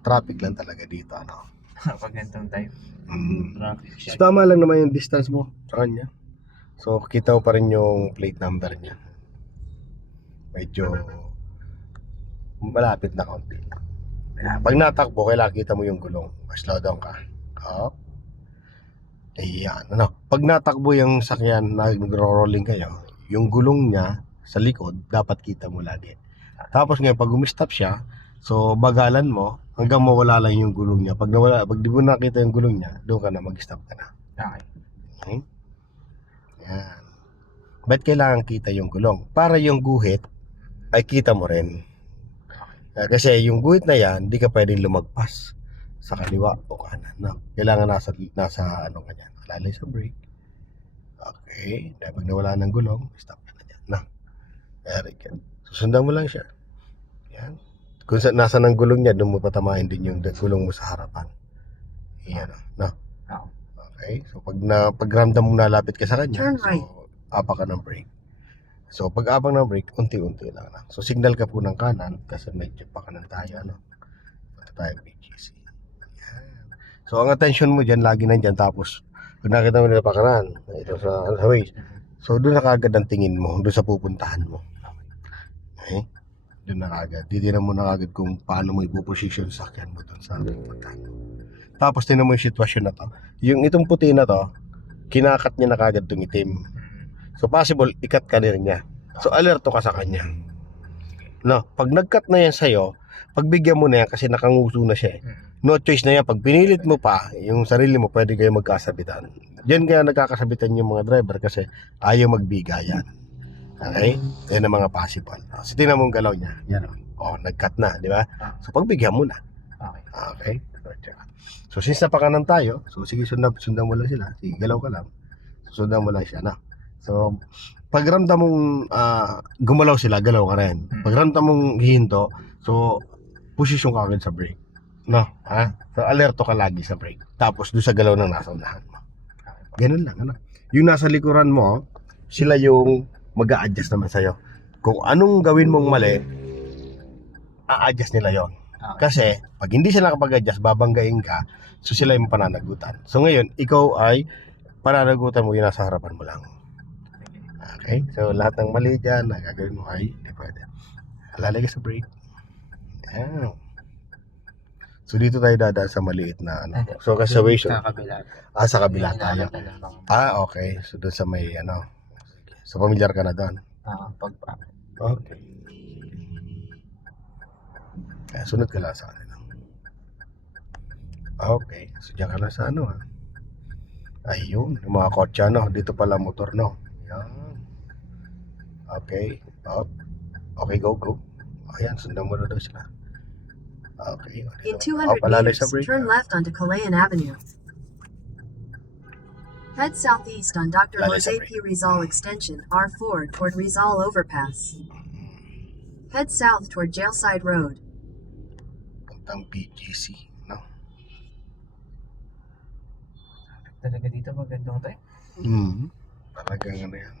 traffic lang talaga dito, ano. Pag ganitong time, traffic So, siya. tama lang naman yung distance mo sa kanya. So, kita mo pa rin yung plate number niya. Medyo malapit na konti. Pag natakbo, kailangan kita mo yung gulong. Slow down ka. Oh. Ayan, ano. Pag natakbo yung sakyan, nagro-rolling kayo, yung gulong niya sa likod, dapat kita mo lagi. Tapos ngayon, pag umistop siya, so bagalan mo, hanggang mawala lang yung gulong niya. Pag nawala, pag di mo nakita yung gulong niya, doon ka na, mag-stop ka na. Okay. Okay? Yan. Ba't kailangan kita yung gulong? Para yung guhit, ay kita mo rin. Kasi yung guhit na yan, hindi ka pwedeng lumagpas sa kaliwa o kanan. No? Kailangan nasa ano ka dyan. Lalay sa brake. Okay. Dahil pag nawala ng gulong, stop ka na dyan. No? Very good. Susundan mo lang siya. Yan. Kung nasa ng gulong niya, doon mo patamahin din yung gulong mo sa harapan. Yan. No? Okay. So pag ramdam mo nalapit ka sa kanya, so apa ka ng brake. So pag abang ng brake, unti-unti lang. So signal ka po ng kanan kasi medyo pa kanan tayo, ano. Punta tayo BGC. Yan. So ang attention mo diyan lagi nandiyan, tapos pag nakita mo nila pa kanan, ito sa ways. So doon na kagad ang tingin mo, doon sa pupuntahan mo. Okay? Doon na kagad. Titignan mo na kagad kung paano mo ipoposition sa sakyan mo doon sa pupuntahan mo. Tapos tingnan mo yung sitwasyon na to. Yung itong puti na to, kinakat niya na kagad itong itim. So possible, ikat ka rin niya. So alerto ka sa kanya. No, pag nag-cut na yan sa'yo, pagbigyan mo na yan kasi nakanguso na siya. No choice na yan. Pag pinilit mo pa, yung sarili mo, pwede kayo magkasabitan. Diyan kaya nagkakasabitan yung mga driver kasi ayaw magbigayan. Okay? Yan ang mga possible. So tingnan mo ang galaw niya. Yan o. Nag-cut na, di ba? So pagbigyan mo na. Okay? So since napakanan tayo, so sige, sundan mo lang sila. Sige, galaw ka lang. Sundan mo lang siya na. So pag ramdam mong gumalaw sila, galaw ka rin. Pag ramdam mong hihinto, so posisyon ka agad sa brake. No? Ha? So alerto ka lagi sa brake. Tapos doon sa galaw ng nasa unahan mo. Ganun lang, ano? Yung nasa likuran mo, sila yung mag-a-adjust naman sa'yo. Kung anong gawin mong mali, a-adjust nila yon. Kasi pag hindi sila nakapag-adjust, babanggain ka, so sila yung pananagutan. So ngayon, ikaw ay pananagutan mo yung nasa harapan mo lang. Okay? So lahat ng mali dyan na gagawin mo ay hindi pwede. Lalagay sa brake. Ayan. So dito tayo dadaan sa maliit na ano. So kasi sa way, Sa kabila. sa kabila tayo. Okay. So doon sa may ano. So familiar ka na doon. Okay. Sunod ka lang sa akin. Okay. So dyan ka na sa ano, ha. Ayun. Yung mga kotse, no. Dito pala motor, no. Yan. Okay. Okay, go. Ayan, sundan mo na daw sila. Okay. In 200 meters, turn left onto Calayan Avenue. Head southeast on Dr. Jose P. Rizal Extension, R4, toward Rizal Overpass. Head south toward Jailside Road. Puntang BGC, no? Talaga dito magandang tayo. Talagang ano yan.